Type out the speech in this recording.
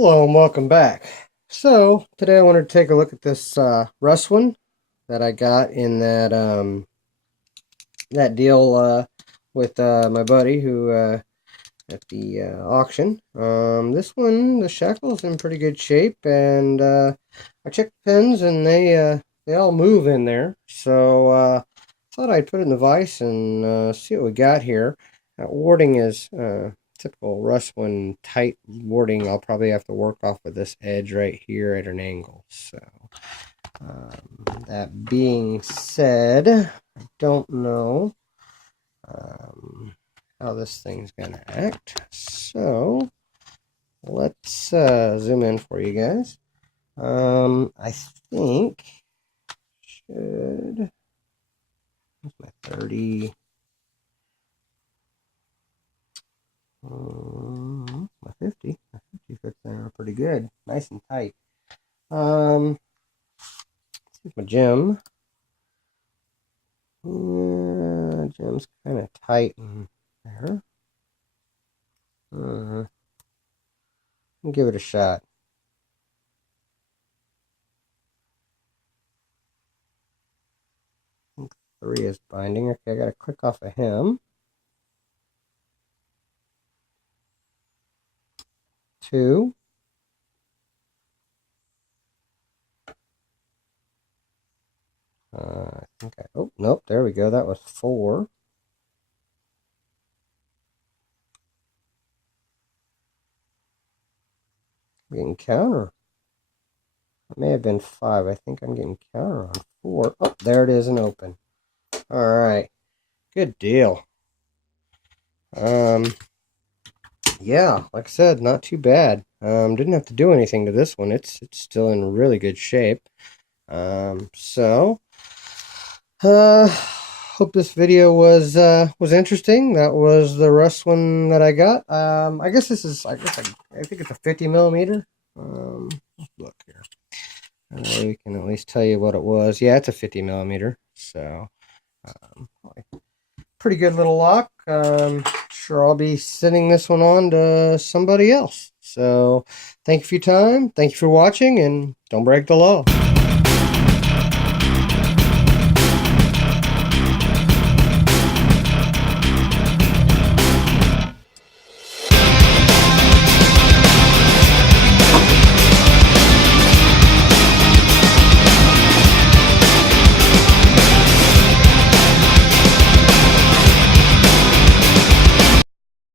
Hello and welcome back. So today I wanted to take a look at this Russwin that I got in that deal with my buddy who at the auction. This one, the shackle's in pretty good shape, and I checked the pins and they all move in there. So thought I'd put it in the vise and see what we got here. Warding is typical Russwin tight warding. I'll probably have to work off of this edge right here at an angle. So that being said, I don't know how this thing's gonna act. So let's zoom in for you guys. I think should my 30. My 50 fits there pretty good, nice and tight. Let's see if my gem. Gem's kind of tight in there. I'll give it a shot. I think 3 is binding. Okay, I gotta click off of him. 2. I think oh, nope, there we go. That was 4. I'm getting counter. It may have been 5. I think I'm getting counter on 4. Oh, there it is, an open. All right, good deal. Yeah, like I said, not too bad. Didn't have to do anything to this one. It's still in really good shape. Hope this video was interesting. That was the Russwin that I got. I guess this is, I think it's a 50 millimeter. Let's look here. We can at least tell you what it was. Yeah, it's a 50 millimeter. So, pretty good little lock. Sure, I'll be sending this one on to somebody else. So, thank you for your time. Thank you for watching, and don't break the law.